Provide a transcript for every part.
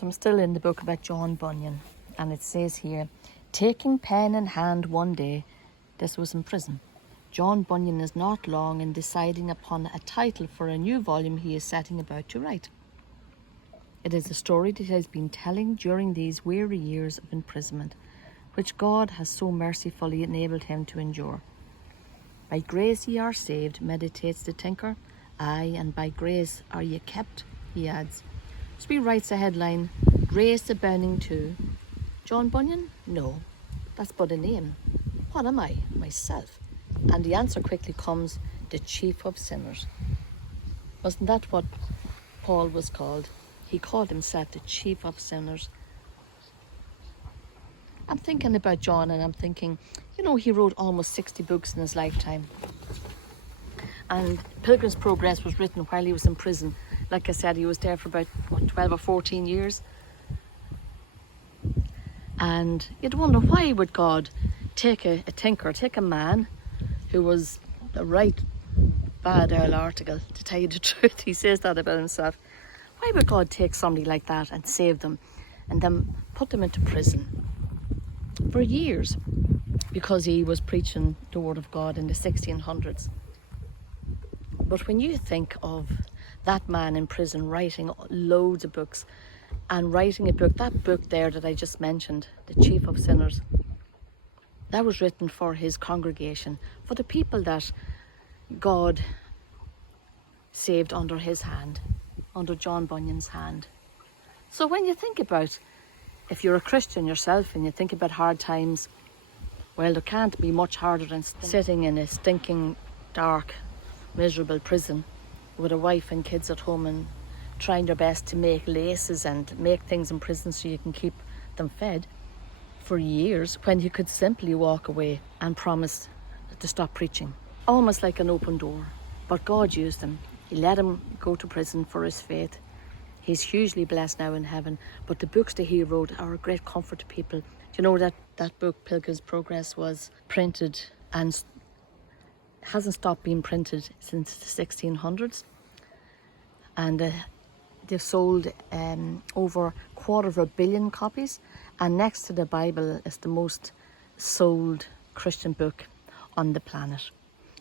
So I'm still in the book about John Bunyan, and it says here, taking pen in hand one day, this was in prison, John Bunyan is not long in deciding upon a title for a new volume he is setting about to write. It is a story that he has been telling during these weary years of imprisonment, which God has so mercifully enabled him to endure. By grace ye are saved, meditates the tinker. Aye, and by grace are ye kept, he adds. So he writes a headline, Grace abounding to. John Bunyan? No, that's but a name. What am I? Myself. And the answer quickly comes, the chief of sinners. Wasn't that what Paul was called? He called himself the chief of sinners. I'm thinking about John, and I'm thinking, you know, he wrote almost 60 books in his lifetime. And Pilgrim's Progress was written while he was in prison. Like I said, he was there for about, 12 or 14 years. And you'd wonder, why would God take a tinker, take a man who was a right bad old article, to tell you the truth. He says that about himself. Why would God take somebody like that and save them and then put them into prison for years because he was preaching the word of God in the 1600s? But when you think of that man in prison writing loads of books and writing a book, that book there that I just mentioned, The Chief of Sinners, that was written for his congregation, for the people that God saved under his hand, under John Bunyan's hand. So when you think about, if you're a Christian yourself and you think about hard times, well, there can't be much harder than sitting in a stinking, dark, miserable prison with a wife and kids at home and trying your best to make laces and make things in prison so you can keep them fed for years, when you could simply walk away and promise to stop preaching. Almost like an open door. But God used him. He let him go to prison for his faith. He's hugely blessed now in heaven. But the books that he wrote are a great comfort to people. Do you know that book, Pilgrim's Progress, was printed and hasn't stopped being printed since the 1600s. And they've sold over 250 million copies. And next to the Bible is the most sold Christian book on the planet.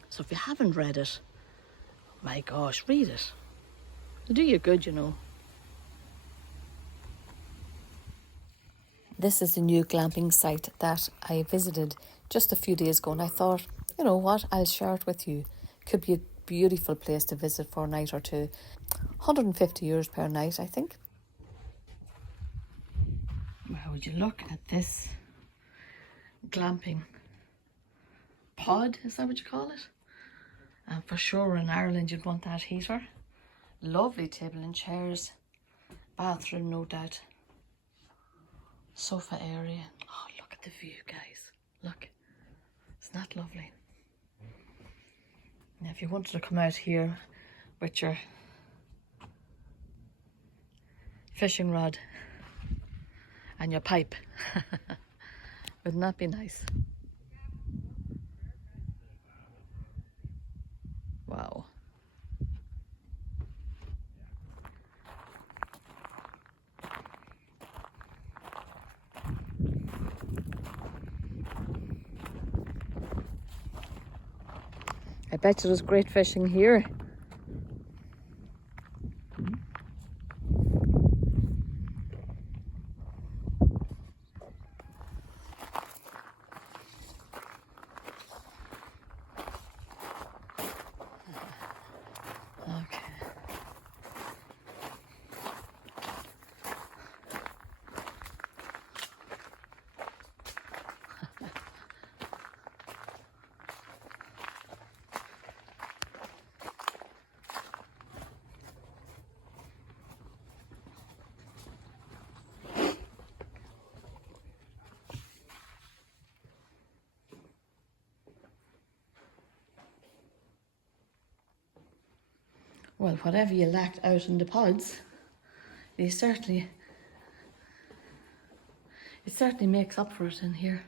So if you haven't read it, my gosh, read it. It'll do you good, you know. This is a new glamping site that I visited just a few days ago, and I thought, you know what, I'll share it with you. Could be a beautiful place to visit for a night or two. €150 per night, I think. Well, would you look at this glamping pod, is that what you call it? And for sure in Ireland you'd want that heater. Lovely table and chairs. Bathroom, no doubt. Sofa area. Oh, look at the view, guys. Look. Isn't that lovely? Now, if you wanted to come out here with your fishing rod and your pipe, wouldn't that be nice? Wow. I bet you there's great fishing here. Okay. Well, whatever you lacked out in the pods, it certainly makes up for it in here.